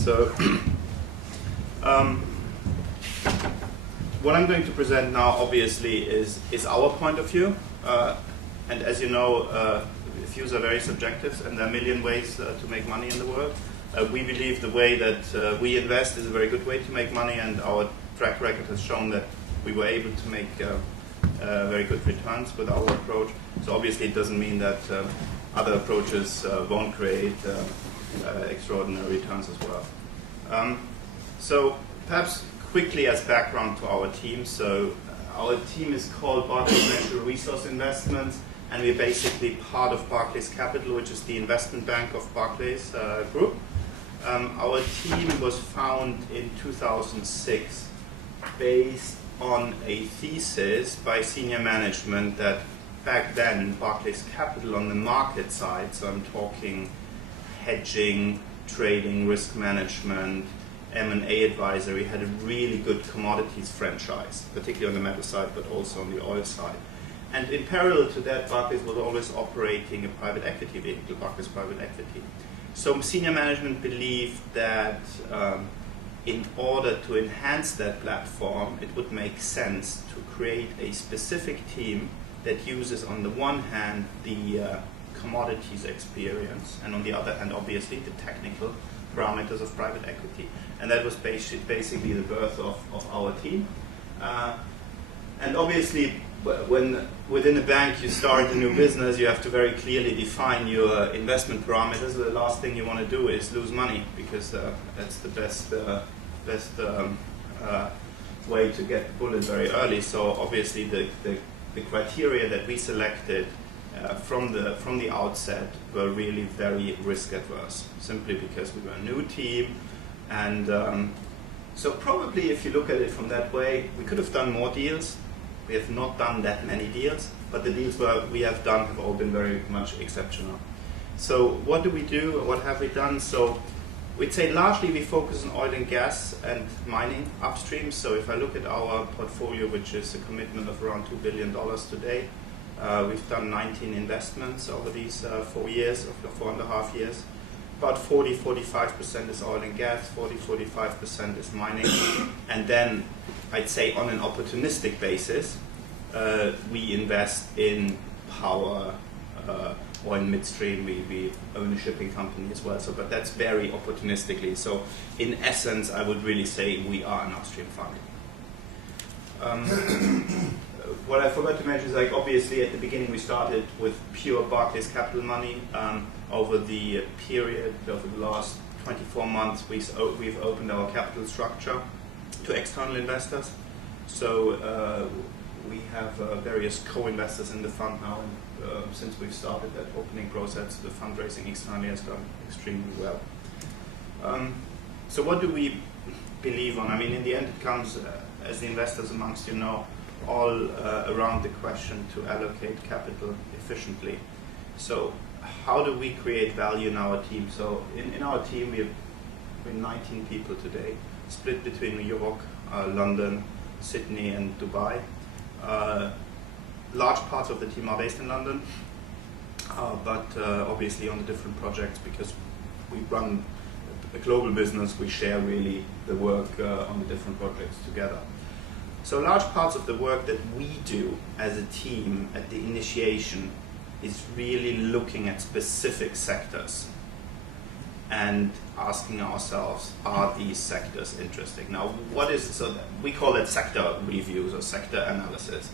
So, what I'm going to present now, obviously, is our point of view. And as you know, views are very subjective, and there are a million ways to make money in the world. We believe the way that we invest is a very good way to make money, and our track record has shown that we were able to make very good returns with our approach. So obviously it doesn't mean that other approaches won't create extraordinary returns as well. So perhaps quickly as background to our team. So our team is called Barclays Natural Resource Investments, and we're basically part of Barclays Capital, which is the investment bank of Barclays Group. Our team was founded in 2006 based on a thesis by senior management that back then Barclays Capital on the market side, so I'm talking hedging, trading, risk management, M&A advisory, had a really good commodities franchise, particularly on the metal side, but also on the oil side. And in parallel to that, Barclays was always operating a private equity vehicle, Barclays Private Equity. So senior management believed that in order to enhance that platform, it would make sense to create a specific team that uses, on the one hand, the commodities experience, and on the other hand, obviously, the technical parameters of private equity. And that was basically the birth of our team. And obviously, when within a bank you start a new business, you have to very clearly define your investment parameters. The last thing you want to do is lose money, because that's the best way to get the bullet very early. So obviously the criteria that we selected from the outset were really very risk adverse, simply because we were a new team. And so probably if you look at it from that way, we could have done more deals. We have not done that many deals, but the deals we have done have all been very much exceptional. So what do we do? What have we done? So we'd say largely we focus on oil and gas and mining upstream. So if I look at our portfolio, which is a commitment of around $2 billion today, we've done 19 investments over these 4 years, or 4.5 years. About 40-45% is oil and gas, 40-45% is mining. And then I'd say on an opportunistic basis, we invest in power or in midstream. We own a shipping company as well, so, but that's very opportunistically. So in essence, I would really say we are an upstream fund. What I forgot to mention is, like, obviously at the beginning we started with pure Barclays Capital money. Over the period, over the last 24 months, we've opened our capital structure to external investors. So we have various co-investors in the fund now, and since we've started that opening process, the fundraising externally has gone extremely well. So what do we believe on? I mean, in the end it comes, as the investors amongst you know, all around the question to allocate capital efficiently. So how do we create value in our team? So in our team we're 19 people today, split between New York, London, Sydney and Dubai. Large parts of the team are based in London, but obviously on the different projects, because we run a global business, we share really the work on the different projects together. So large parts of the work that we do as a team at the initiation is really looking at specific sectors and asking ourselves, are these sectors interesting? Now, what is, so we call it sector reviews or sector analysis.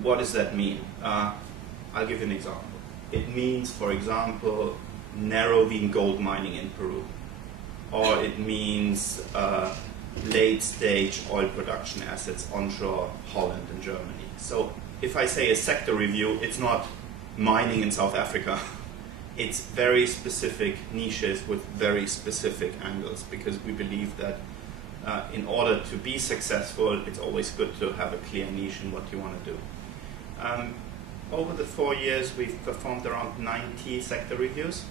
What does that mean? I'll give you an example. It means, for example, narrow vein gold mining in Peru, or it means late stage oil production assets onshore Holland and Germany. So if I say a sector review, it's not mining in South Africa. It's very specific niches with very specific angles, because we believe that in order to be successful, it's always good to have a clear niche in what you want to do. Over the 4 years, we've performed around 90 sector reviews.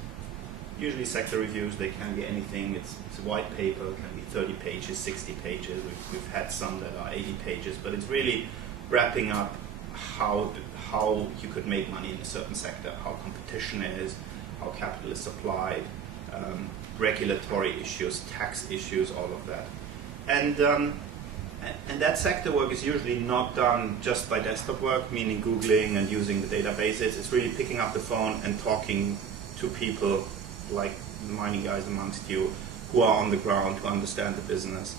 Usually sector reviews, they can be anything. It's a white paper, it can be 30 pages, 60 pages. We've had some that are 80 pages, but it's really wrapping up how you could make money in a certain sector, how competition is, how capital is supplied, regulatory issues, tax issues, all of that. And that sector work is usually not done just by desktop work, meaning Googling and using the databases. It's really picking up the phone and talking to people like the mining guys amongst you who are on the ground, who understand the business.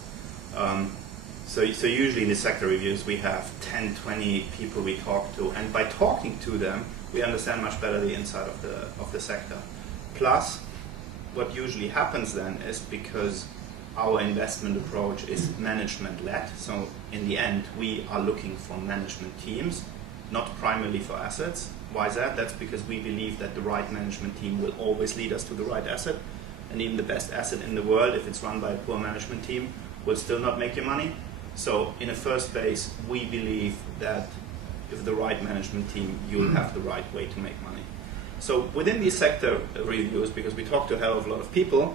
So usually in the sector reviews we have 10, 20 people we talk to, and by talking to them we understand much better the inside of the sector. Plus, what usually happens then is, because our investment approach is management-led, so in the end we are looking for management teams, not primarily for assets. Why is that? That's because we believe that the right management team will always lead us to the right asset, and even the best asset in the world, if it's run by a poor management team, will still not make you money. So in the first place, we believe that with the right management team, you'll have the right way to make money. So within these sector reviews, because we talk to a hell of a lot of people,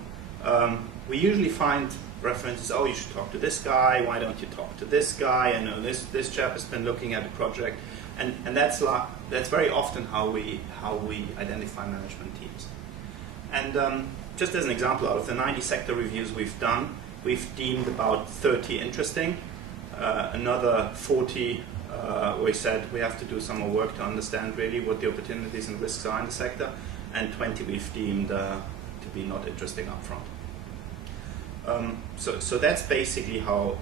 we usually find references. Oh, you should talk to this guy. Why don't you talk to this guy? I know this chap has been looking at the project, and that's very often how we identify management teams. And just as an example, out of the 90 sector reviews we've done, we've deemed about 30 interesting. Another 40 we said we have to do some more work to understand really what the opportunities and risks are in the sector, and 20 we've deemed to be not interesting upfront. So that's basically how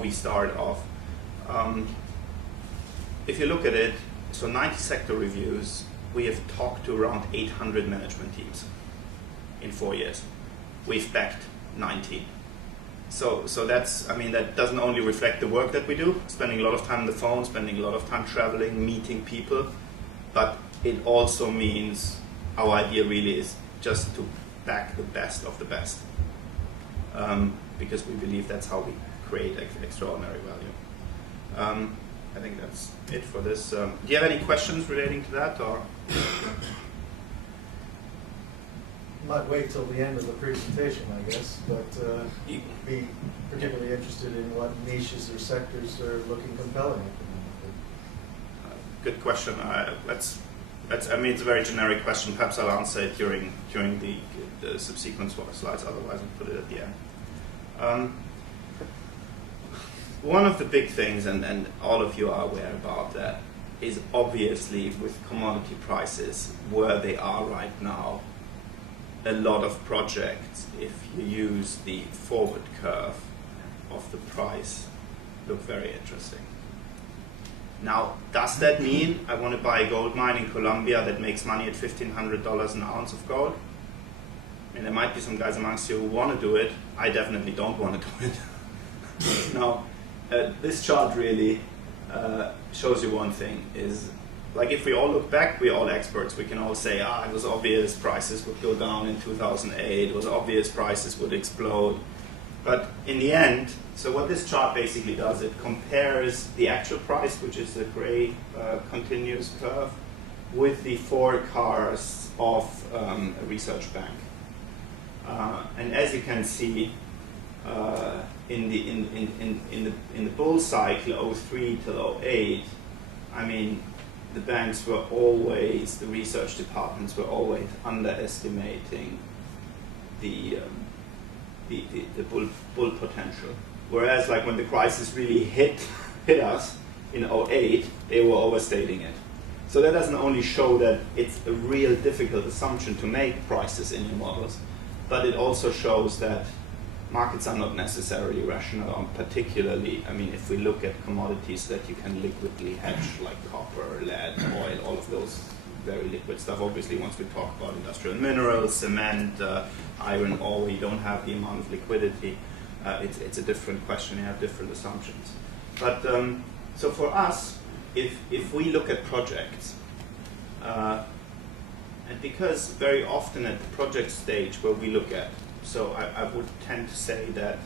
we start off. If you look at it, so 90 sector reviews, we have talked to around 800 management teams in 4 years. We've backed 19. So that's, I mean, that doesn't only reflect the work that we do, spending a lot of time on the phone, spending a lot of time traveling, meeting people, but it also means our idea really is just to back the best of the best, because we believe that's how we create extraordinary value. I think that's it for this. Do you have any questions relating to that, or? Might wait till the end of the presentation, I guess, but be particularly interested in what niches or sectors are looking compelling at the moment. Good question. I mean, it's a very generic question. Perhaps I'll answer it during the subsequent slides. Otherwise, I'll put it at the end. One of the big things, and all of you are aware about that, is obviously with commodity prices where they are right now. A lot of projects, if you use the forward curve of the price, look very interesting. Now, does that mean I want to buy a gold mine in Colombia that makes money at $1,500 an ounce of gold? I mean, there might be some guys amongst you who want to do it. I definitely don't want to do it. Now, this chart really shows you one thing, is like if we all look back, we're all experts. We can all say, it was obvious prices would go down in 2008. It was obvious prices would explode. But in the end, so what this chart basically does, it compares the actual price, which is the gray continuous curve, with the forecast of a research bank. And as you can see, in the bull cycle, 03 till 08, I mean, the banks were always, the research departments were always underestimating the bull potential. Whereas like when the crisis really hit us in 08, they were overstating it. So that doesn't only show that it's a real difficult assumption to make prices in your models, but it also shows that markets are not necessarily rational, and particularly, I mean, if we look at commodities that you can liquidly hedge, like copper, lead, oil, all of those very liquid stuff. Obviously, once we talk about industrial minerals, cement, iron ore, where you don't have the amount of liquidity, it's a different question. You have different assumptions. But so for us, if we look at projects, and because very often at the project stage where we look at, so I would tend to say that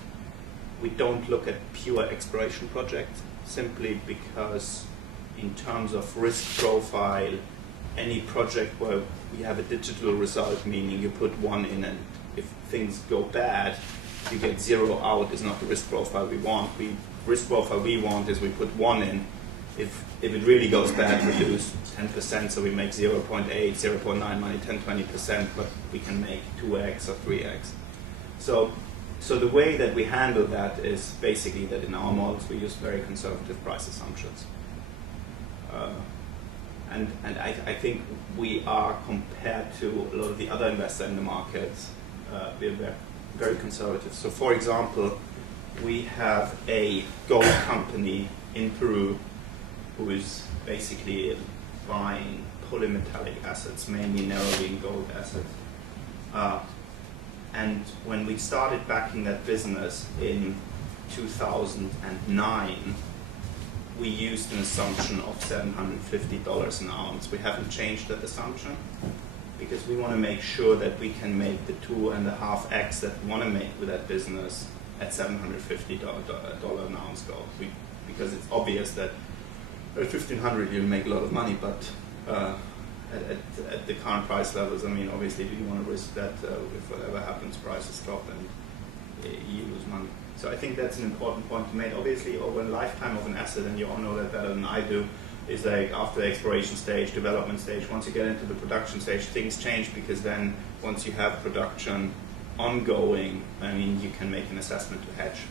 we don't look at pure exploration projects, simply because in terms of risk profile, any project where we have a digital result, meaning you put one in and if things go bad, you get 0 out, is not the risk profile we want. Risk profile we want is we put one in if it really goes bad, we lose 10%, so we make 0.8, 0.9 money, 10, 20%, but we can make 2x or 3x. So the way that we handle that is basically that in our models we use very conservative price assumptions. And I think we are, compared to a lot of the other investors in the markets, we're very conservative. So for example, we have a gold company in Peru who is basically buying polymetallic assets, mainly narrow-beam gold assets. And when we started backing that business in 2009, we used an assumption of $750 an ounce. We haven't changed that assumption because we want to make sure that we can make the 2.5x that we want to make with that business at $750 an ounce gold. Because it's obvious that at $1,500 you'll make a lot of money, but at the current price levels, I mean, obviously we don't want to risk that if whatever happens, prices drop and you lose money. So I think that's an important point to make. Obviously, over a lifetime of an asset, and you all know that better than I do, is like after the exploration stage, development stage, once you get into the production stage, things change, because then once you have production ongoing, I mean, you can make an assessment to hedge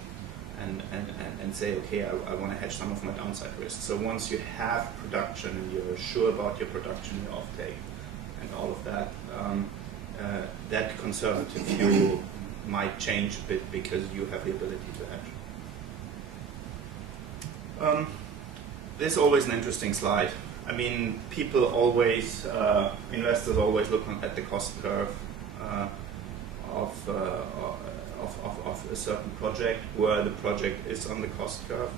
and say, okay, I want to hedge some of my downside risks. So once you have production and you're sure about your production, your offtake, and all of that, that conservative view might change a bit because you have the ability to hedge. This is always an interesting slide. I mean, people always, investors always look at the cost curve of a certain project, where the project is on the cost curve.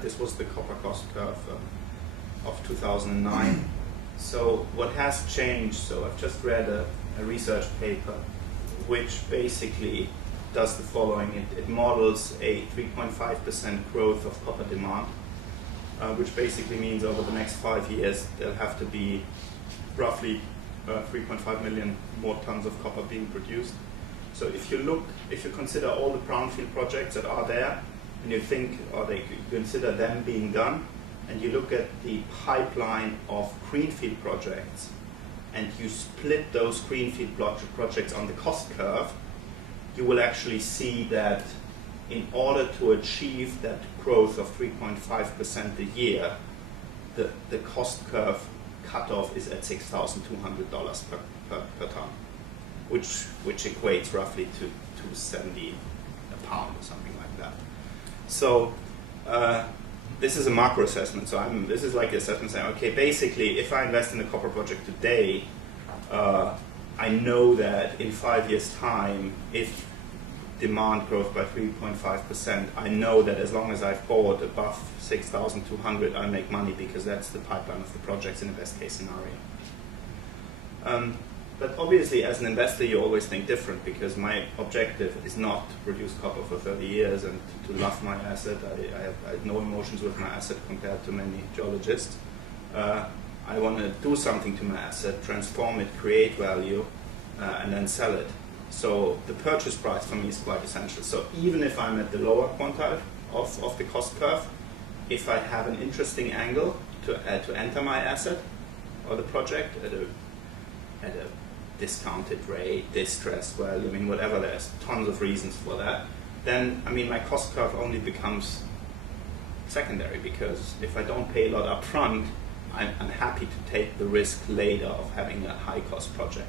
This was the copper cost curve of 2009. So what has changed, so I've just read a research paper which basically does the following. It models a 3.5% growth of copper demand, which basically means over the next 5 years there'll have to be roughly 3.5 million more tons of copper being produced. So if you consider all the brownfield projects that are there, and you think, or you consider them being done, and you look at the pipeline of greenfield projects, and you split those greenfield projects on the cost curve, you will actually see that in order to achieve that growth of 3.5% a year, the cost curve cutoff is at $6,200 per ton, which equates roughly to $270 a pound or something like that. So this is a macro assessment. So this is like an assessment saying, okay, basically, if I invest in a copper project today, I know that in 5 years' time, if demand grows by 3.5%, I know that as long as I've bought above 6,200, I make money, because that's the pipeline of the projects in the best case scenario. But obviously, as an investor, you always think different, because my objective is not to produce copper for 30 years and to love my asset. I have no emotions with my asset compared to many geologists. I want to do something to my asset, transform it, create value, and then sell it. So the purchase price for me is quite essential. So even if I'm at the lower quantile of the cost curve, if I have an interesting angle to enter my asset or the project at a discounted rate, distressed value, I mean, whatever, there's tons of reasons for that, then, I mean, my cost curve only becomes secondary, because if I don't pay a lot up front, I'm happy to take the risk later of having a high cost project.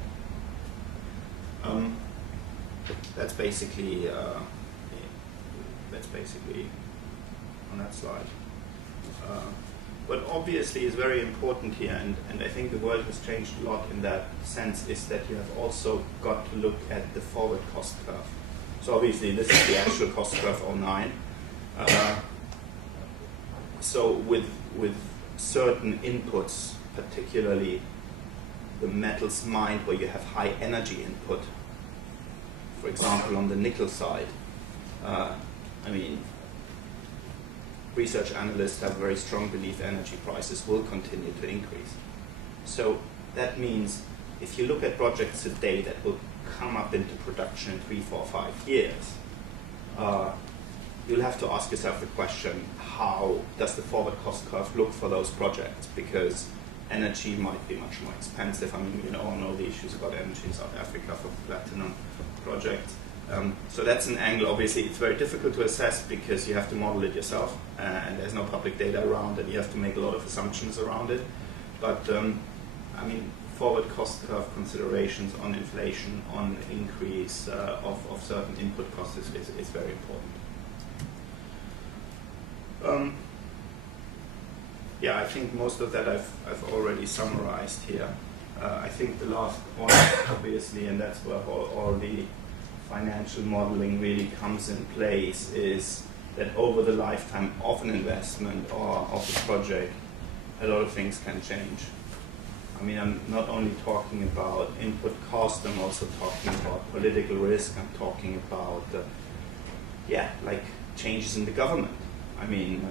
That's basically on that slide. What obviously is very important here, and I think the world has changed a lot in that sense, is that you have also got to look at the forward cost curve. So obviously this is the actual cost curve 09. So with certain inputs, particularly the metals mined where you have high energy input, for example on the nickel side, I mean, research analysts have a very strong belief energy prices will continue to increase. So that means if you look at projects today that will come up into production in 3, 4, 5 years, you'll have to ask yourself the question, how does the forward cost curve look for those projects? Because energy might be much more expensive. I mean, you all know the issues about energy in South Africa for platinum projects. So that's an angle. Obviously, it's very difficult to assess because you have to model it yourself, and there's no public data around it. You have to make a lot of assumptions around it. But I mean, forward cost curve considerations on inflation, on increase of certain input costs is very important. Yeah, I think most of that I've already summarized here. I think the last point, obviously, and that's where all the financial modeling really comes in place, is that over the lifetime of an investment or of a project, a lot of things can change. I mean, I'm not only talking about input cost, I'm also talking about political risk, I'm talking about, like changes in the government. I mean,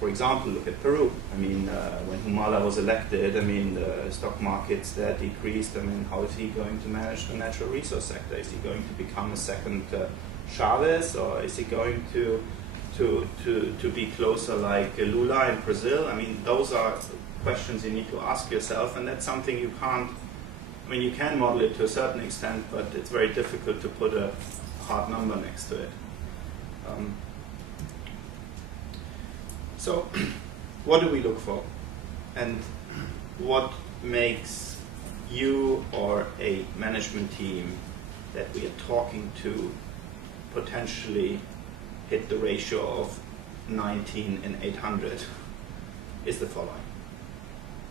for example, look at Peru. I mean, when Humala was elected, I mean, the stock markets there decreased. I mean, how is he going to manage the natural resource sector? Is he going to become a second Chavez, or is he going to be closer like Lula in Brazil? I mean, those are questions you need to ask yourself, and that's something you can't, I mean, you can model it to a certain extent, but it's very difficult to put a hard number next to it. So, what do we look for? And what makes you or a management team that we are talking to potentially hit the ratio of 19 and 800 is the following.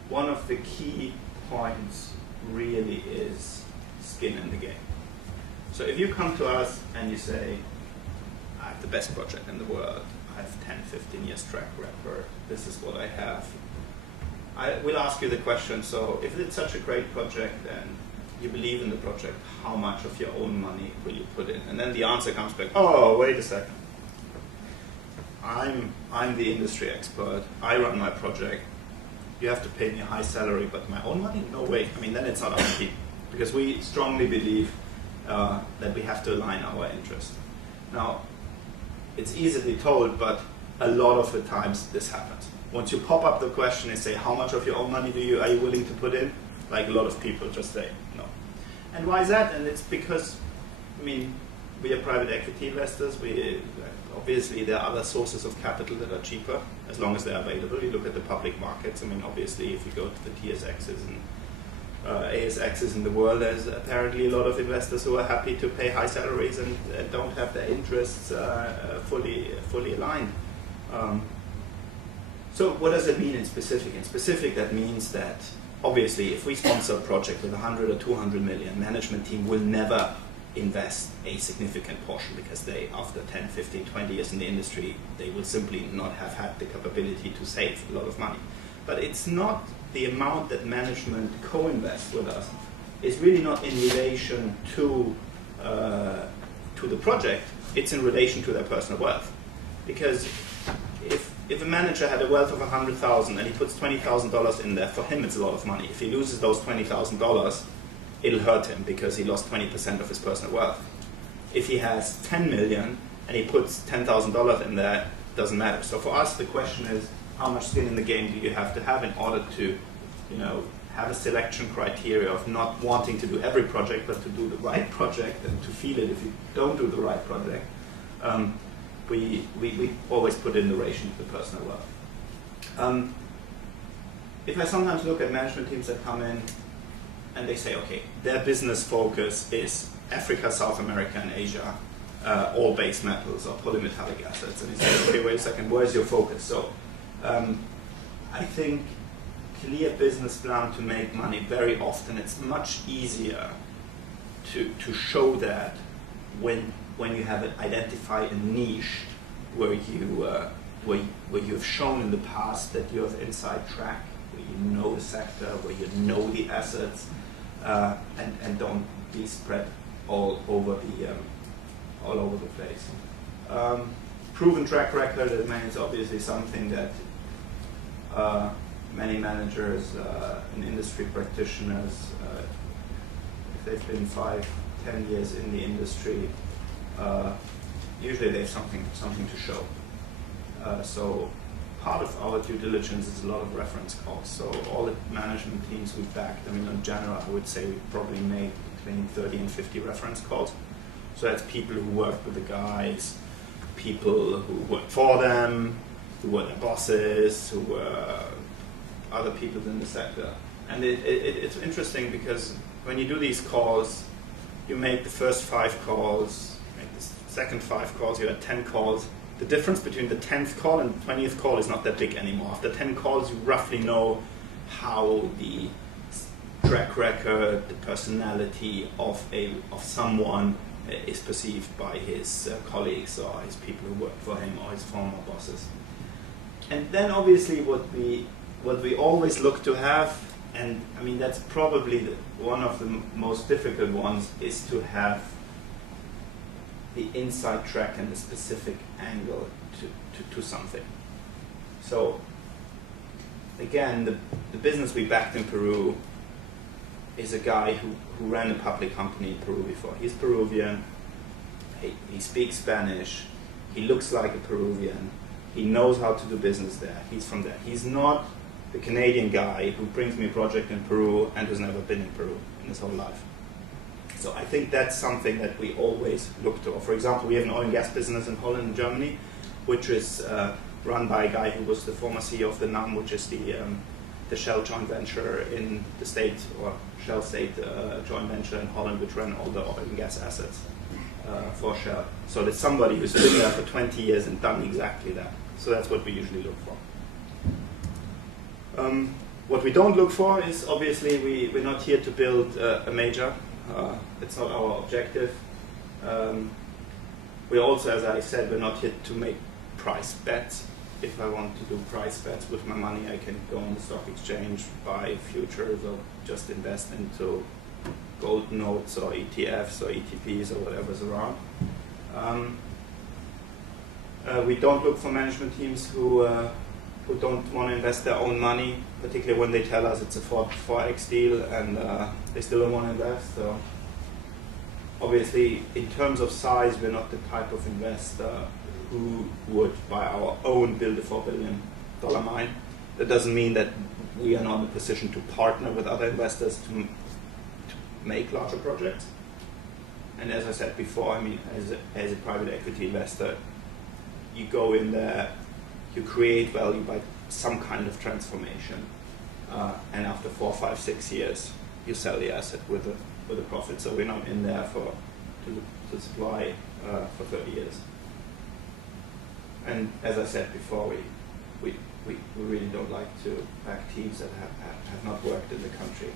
One of the key points really is skin in the game. So if you come to us and you say, I have the best project in the world, I have 10, 15 years track record, this is what I have. I will ask you the question, so if it's such a great project and you believe in the project, how much of your own money will you put in? And then the answer comes back, oh, wait a second. I'm the industry expert, I run my project, you have to pay me a high salary, but my own money? No way. I mean, then it's not our team. Because we strongly believe that we have to align our interests. Now, it's easily told, but a lot of the times this happens. Once you pop up the question and say, how much of your own money are you willing to put in? Like a lot of people just say, no. And why is that? And it's because, I mean, we are private equity investors. Obviously, there are other sources of capital that are cheaper, as long as they're available. You look at the public markets. I mean, obviously, if you go to the TSXs and ASXs in the world, there's apparently a lot of investors who are happy to pay high salaries and don't have their interests fully aligned. So what does it mean in specific? In specific, that means that obviously if we sponsor a project with 100 or 200 million, management team will never invest a significant portion because they, after 10, 15, 20 years in the industry, they will simply not have had the capability to save a lot of money. But it's not the amount that management co-invests with us is really not in relation to the project, it's in relation to their personal wealth. Because if a manager had a wealth of 100,000 and he puts $20,000 in there, for him it's a lot of money. If he loses those $20,000, it'll hurt him because he lost 20% of his personal wealth. If he has 10 million and he puts $10,000 in there, it doesn't matter. So for us, the question is, how much skin in the game do you have to have in order to, have a selection criteria of not wanting to do every project, but to do the right project and to feel it if you don't do the right project. We always put in the relation to the personal wealth. If I sometimes look at management teams that come in and they say, okay, their business focus is Africa, South America, and Asia, all base metals or polymetallic assets, and they say, okay, wait a second, where's your focus? So I think clear business plan to make money, very often it's much easier to show that when you have identified a niche where you have shown in the past that you have inside track, where you know the sector, where you know the assets, and don't be spread all over the place. Proven track record, it means obviously something that many managers and industry practitioners, if they've been 5, 10 years in the industry, usually they have something to show. So part of our due diligence is a lot of reference calls. So all the management teams we backed, I mean, in general, I would say we probably made between 30 and 50 reference calls. So that's people who work with the guys, people who work for them, who were their bosses, who were other people in the sector. And it's interesting because when you do these calls, you make the first 5 calls, make the second 5 calls, you had 10 calls. The difference between the 10th call and the 20th call is not that big anymore. After 10 calls, you roughly know how the track record, the personality of someone is perceived by his colleagues or his people who work for him or his former bosses. And then obviously what we always look to have, and I mean that's probably one of the most difficult ones, is to have the inside track and the specific angle to something. So again, the business we backed in Peru is a guy who ran a public company in Peru before. He's Peruvian, he speaks Spanish, he looks like a Peruvian, he knows how to do business there, he's from there. He's not the Canadian guy who brings me a project in Peru and who's never been in Peru in his whole life. So I think that's something that we always look to. For example, we have an oil and gas business in Holland and Germany, which is run by a guy who was the former CEO of the NAM, which is the Shell joint venture in the state, or Shell state joint venture in Holland, which ran all the oil and gas assets for Shell. So there's somebody who's been there for 20 years and done exactly that. So that's what we usually look for. What we don't look for is, obviously, we're not here to build a major. It's not our objective. We also, as I said, we're not here to make price bets. If I want to do price bets with my money, I can go on the stock exchange, buy futures, or just invest into gold notes or ETFs or ETPs or whatever's around. We don't look for management teams who don't want to invest their own money, particularly when they tell us it's a 4x deal and they still don't want to invest. So obviously, in terms of size, we're not the type of investor who would, by our own, build a $4 billion mine. That doesn't mean that we are not in a position to partner with other investors to make larger projects. And as I said before, I mean, as a private equity investor, you go in there, you create value by some kind of transformation, and after 4, 5, 6 years, you sell the asset with a profit. So we're not in there to supply for 30 years. And as I said before, we really don't like to back teams that have not worked in the country,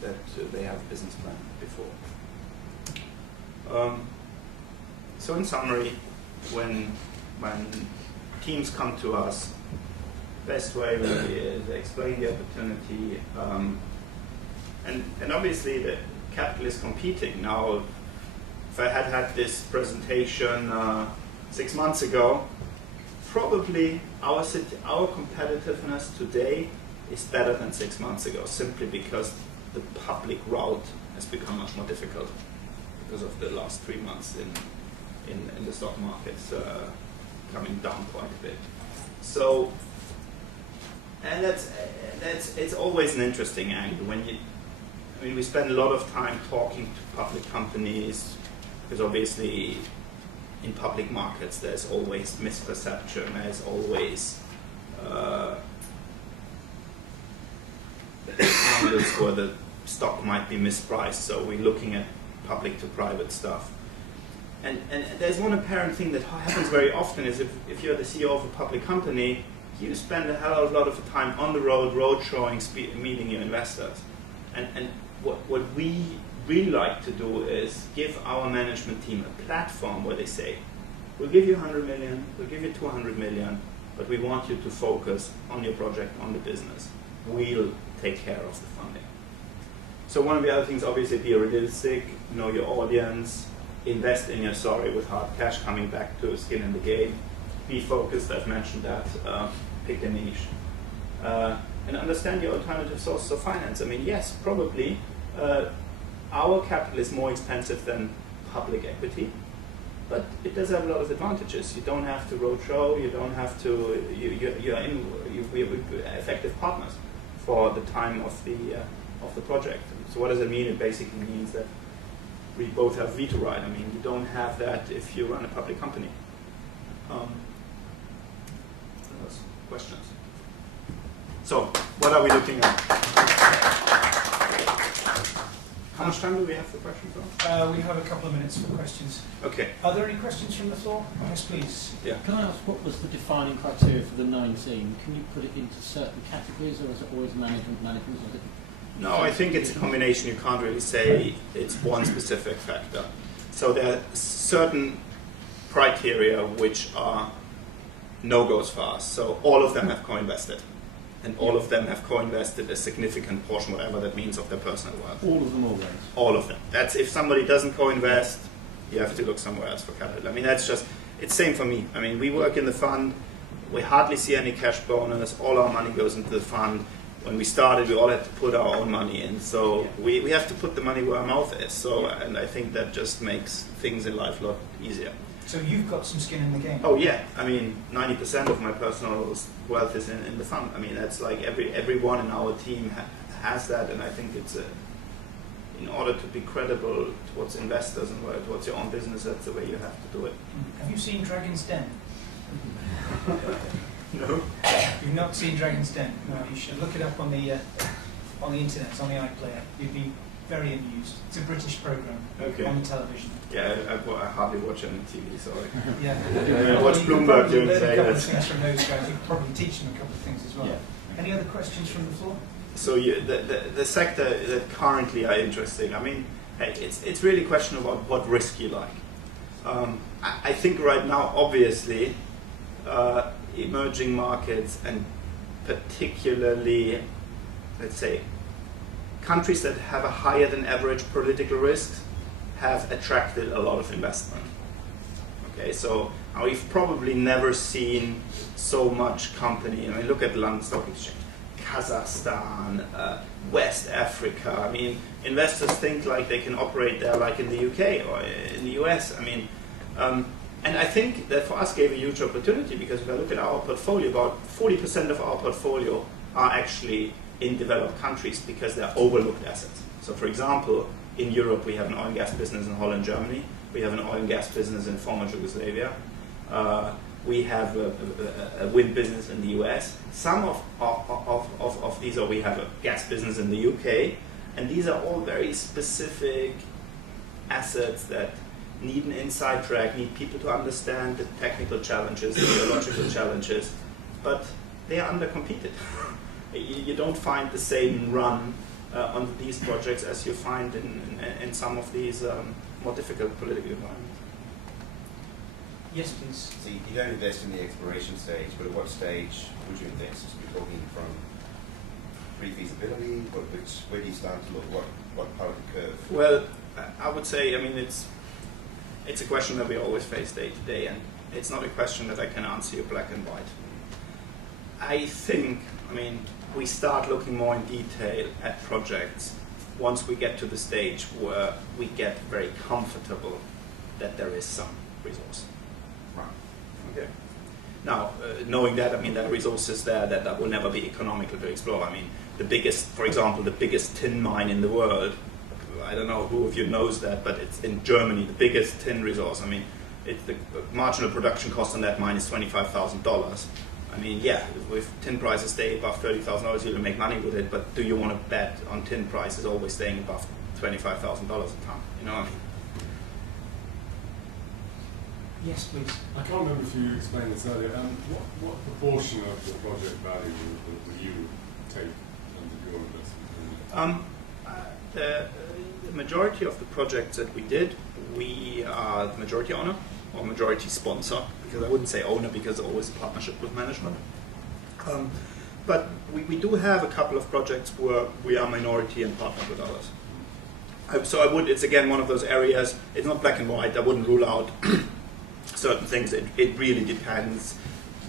that they have a business plan before. So in summary, when teams come to us, best way really is explain the opportunity, and obviously the capital is competing. Now, if I had this presentation 6 months ago, probably our competitiveness today is better than 6 months ago, simply because the public route has become much more difficult because of the last 3 months in the stock markets coming down quite a bit. So, and it's always an interesting angle when we spend a lot of time talking to public companies, because obviously in public markets there's always misperception, there's always angles where the stock might be mispriced, so we're looking at public to private stuff. And there's one apparent thing that happens very often is if you're the CEO of a public company, you spend a hell of a lot of time on the road showing, meeting your investors. And what we really like to do is give our management team a platform where they say, we'll give you 100 million, we'll give you 200 million, but we want you to focus on your project, on the business. We'll take care of the funding. So one of the other things, obviously, be realistic, know your audience, invest in your story with hard cash, coming back to skin in the game. Be focused, I've mentioned that, pick a niche. And understand your alternative sources of finance. I mean, yes, probably our capital is more expensive than public equity, but it does have a lot of advantages. You don't have to roadshow. You don't have to. We are effective partners for the time of the project. So what does it mean? It basically means that we both have veto right. I mean, you don't have that if you run a public company. Questions? So, what are we looking at? How much time do we have for questions? We have a couple of minutes for questions. Okay. Are there any questions from the floor? Yes, please. Yeah. Can I ask what was the defining criteria for the 19? Can you put it into certain categories, or is it always management? Or is it No, I think it's a combination. You can't really say it's one specific factor. So there are certain criteria which are no-goes for us. So all of them have co-invested. And all of them have co-invested a significant portion, whatever that means, of their personal wealth. all of them always? All of them. That's if somebody doesn't co-invest, you have to look somewhere else for capital. I mean, that's just, it's same for me. I mean, we work in the fund. We hardly see any cash bonus. All our money goes into the fund. When we started, we all had to put our own money in. So we have to put the money where our mouth is. So, and I think that just makes things in life a lot easier. So you've got some skin in the game. Oh yeah, I mean, 90% of my personal wealth is in the fund. I mean, that's like everyone in our team has that, and I think it's in order to be credible towards investors and towards your own business, that's the way you have to do it. Have you seen Dragon's Den? No. You've not seen Dragon's Den? No, you should look it up on the internet, it's on the iPlayer. You'd be very amused. It's a British program on the television. Yeah, I hardly watch it on TV, so yeah. I watch Bloomberg during the day. A couple of things from those guys. You could probably teach them a couple of things as well. Yeah. Any other questions from the floor? So the sector that currently are interesting, I mean, it's really a question about what risk you like. I think right now, obviously, emerging markets and particularly, let's say, countries that have a higher than average political risk have attracted a lot of investment. Okay, so we've probably never seen so much company. I mean, look at London Stock Exchange, Kazakhstan, West Africa. I mean, investors think like they can operate there like in the UK or in the US. I mean, and I think that for us gave a huge opportunity, because if I look at our portfolio, about 40% of our portfolio are actually in developed countries because they're overlooked assets. So for example, in Europe we have an oil and gas business in Holland, Germany. We have an oil and gas business in former Yugoslavia. We have a wind business in the US. Some of these, or we have a gas business in the UK. And these are all very specific assets that need an inside track, need people to understand the technical challenges, the geological challenges, but they are undercompeted. You don't find the same run on these projects as you find in some of these more difficult political environments. Yes, please. So you don't invest in the exploration stage, but at what stage would you invest? We're talking from pre-feasibility, where do you start to look, what part of the curve? Well, I would say, I mean, it's a question that we always face day to day, and it's not a question that I can answer you black and white. I think, I mean, we start looking more in detail at projects once we get to the stage where we get very comfortable that there is some resource. Right. Okay. Now, knowing that, I mean, there are resources there that will never be economical to explore. I mean, the biggest, for example, the biggest tin mine in the world, I don't know who of you knows that, but it's in Germany, the biggest tin resource. I mean, the marginal production cost on that mine is $25,000. I mean, yeah, if tin prices stay above $30,000, you'll make money with it, but do you want to bet on tin prices always staying above $25,000 a ton? You know what I mean? Yes, please. I can't remember if you explained this earlier. What proportion of the project value will you take under your investment? The majority of the projects that we did, we are the majority owner or majority sponsor, because I wouldn't say owner because it's always a partnership with management. But we do have a couple of projects where we are minority and partner with others. So it's again one of those areas, it's not black and white, I wouldn't rule out certain things. It really depends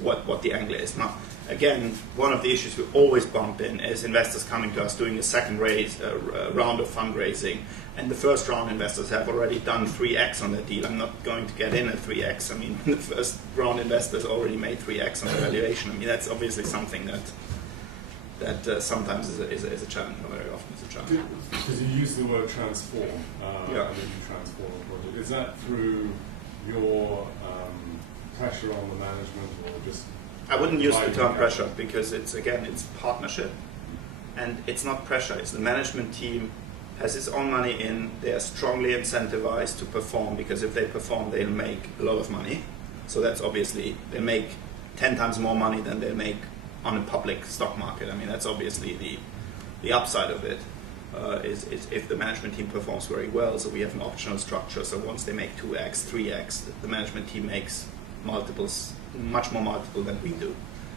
what the angle is. Now, again, one of the issues we always bump in is investors coming to us doing a second round of fundraising, and the first round investors have already done 3x on their deal. I'm not going to get in at 3x. I mean, the first round investors already made 3x on the valuation. I mean, that's obviously something that sometimes is a challenge, or very often is a challenge. Because you use the word transform, Yeah. and then you transform a project. Is that through your pressure on the management, or just? I wouldn't use the term Capital? pressure, because it's partnership, and it's not pressure. It's the management team has its own money in. They are strongly incentivized to perform, because if they perform, they'll make a lot of money. So that's obviously, they make 10 times more money than they make on a public stock market. I mean, that's obviously the upside of it. Is if the management team performs very well. So we have an optional structure. So once they make 2x, 3x, the management team makes multiples, much more multiple than we do.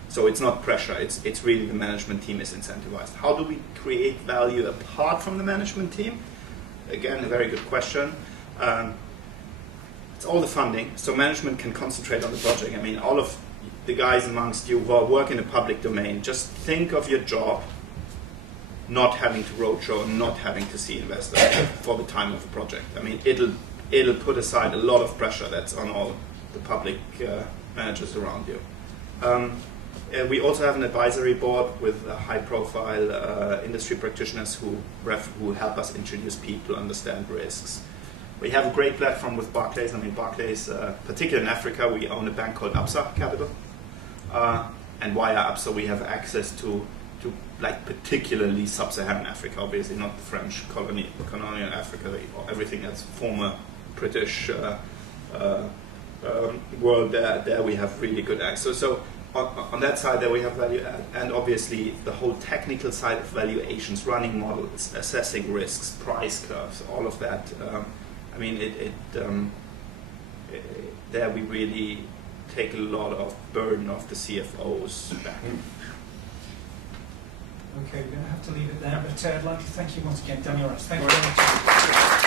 So it's not pressure. It's really the management team is incentivized. How do we create value apart from the management team? Again, a very good question. It's all the funding. So management can concentrate on the project. I mean, all of the guys amongst you who work in the public domain, just think of your job not having to roadshow and not having to see investors for the time of a project. I mean, it'll put aside a lot of pressure that's on all the public managers around you. We also have an advisory board with high-profile industry practitioners who help us introduce people, understand risks. We have a great platform with Barclays. I mean, Barclays, particularly in Africa, we own a bank called Absa Capital. And via Absa, we have access to like particularly sub-Saharan Africa, obviously not the French colonial Africa, everything that's former British world. There we have really good access. So on that side, there we have value add, and obviously the whole technical side of valuations, running models, assessing risks, price curves, all of that. I mean, there we really take a lot of burden off the CFO's back. Okay, we're going to have to leave it there, but I'd like to thank you once again, Daniel Reis. Thank you very much.